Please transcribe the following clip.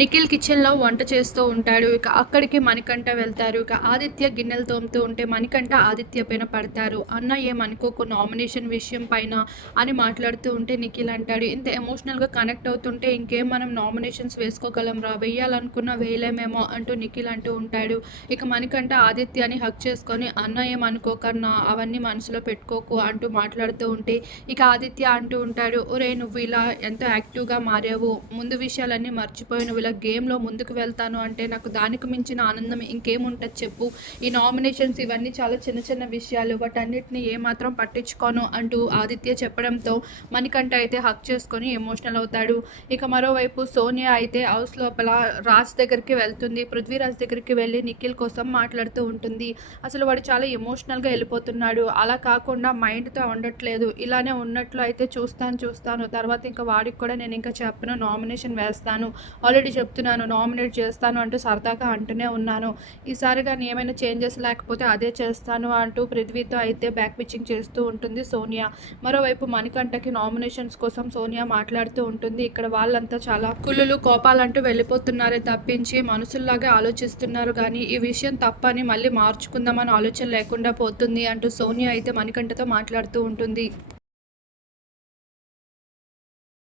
నిఖిల్ కిచెన్లో వంట చేస్తూ ఉంటాడు. ఇక అక్కడికి మణికంఠ వెళ్తారు. ఇక ఆదిత్య గిన్నెలు తోముతూ ఉంటే మణికంఠ ఆదిత్య పైన పడతారు. అన్న ఏమనుకోకు నామినేషన్ విషయం పైన అని మాట్లాడుతూ ఉంటే నిఖిల్ అంటాడు ఇంత ఎమోషనల్గా కనెక్ట్ అవుతుంటే ఇంకేం మనం నామినేషన్స్ వేసుకోగలం రా వేయాలనుకున్న వేయలేమేమో అంటూ నిఖిల్ అంటూ ఉంటాడు. ఇక మణికంఠ ఆదిత్యని హక్ చేసుకొని అన్న ఏమనుకోకన్నా అవన్నీ మనసులో పెట్టుకోకు అంటూ మాట్లాడుతూ ఉంటే ఇక ఆదిత్య అంటూ ఉంటాడు ఒరే నువ్వు ఇలా ఎంతో యాక్టివ్గా మారావు. ముందు విషయాలన్నీ మర్చిపోయి నువ్వు ఇలా గేమ్లో ముందుకు వెళ్తాను అంటే నాకు దానికి మించిన ఆనందం ఇంకేముంటుంది చెప్పు. ఈ నామినేషన్స్ ఇవన్నీ చాలా చిన్న చిన్న విషయాలు వాటన్నిటిని ఏమాత్రం పట్టించుకోను అంటూ ఆదిత్య చెప్పడంతో మణికంఠ అయితే హక్ చేసుకొని ఎమోషనల్ అవుతాడు. ఇక మరోవైపు సోనియా అయితే హౌస్ లోపల రాజ్ దగ్గరికి వెళ్తుంది. పృథ్వీరాజ్ దగ్గరికి వెళ్ళి నిఖిల్ కోసం మాట్లాడుతూ ఉంటుంది. అసలు వాడు చాలా ఎమోషనల్గా వెళ్ళిపోతున్నాడు. అలా కాకుండా మైండ్తో ఉండట్లేదు. ఇలానే ఉన్నట్లు అయితే చూస్తాను చూస్తాను. తర్వాత ఇంకా వాడికి కూడా నేను ఇంకా చెప్పను నామినేషన్ వేస్తాను. ఆల్రెడీ చెప్తున్నాను నామినేట్ చేస్తాను అంటూ సరదాగా అంటూనే ఉన్నాను. ఈసారి కానీ ఏమైనా చేంజెస్ లేకపోతే అదే చేస్తాను అంటూ పృథ్వీతో అయితే బ్యాక్ పిచ్చింగ్ చేస్తూ ఉంటుంది సోనియా. మరోవైపు మణికంఠకి నామినేషన్స్ కోసం సోనియా మాట్లాడుతూ ఉంటుంది. ఇక్కడ వాళ్ళంతా చాలా కుళ్ళులు కోపాలంటూ వెళ్ళిపోతున్నారే తప్పించి మనసుల్లాగే ఆలోచిస్తున్నారు. కానీ ఈ విషయం తప్పని మళ్ళీ మార్చుకుందామని ఆలోచన లేకుండా పోతుంది అంటూ సోనియా అయితే మణికంఠతో మాట్లాడుతూ ఉంటుంది.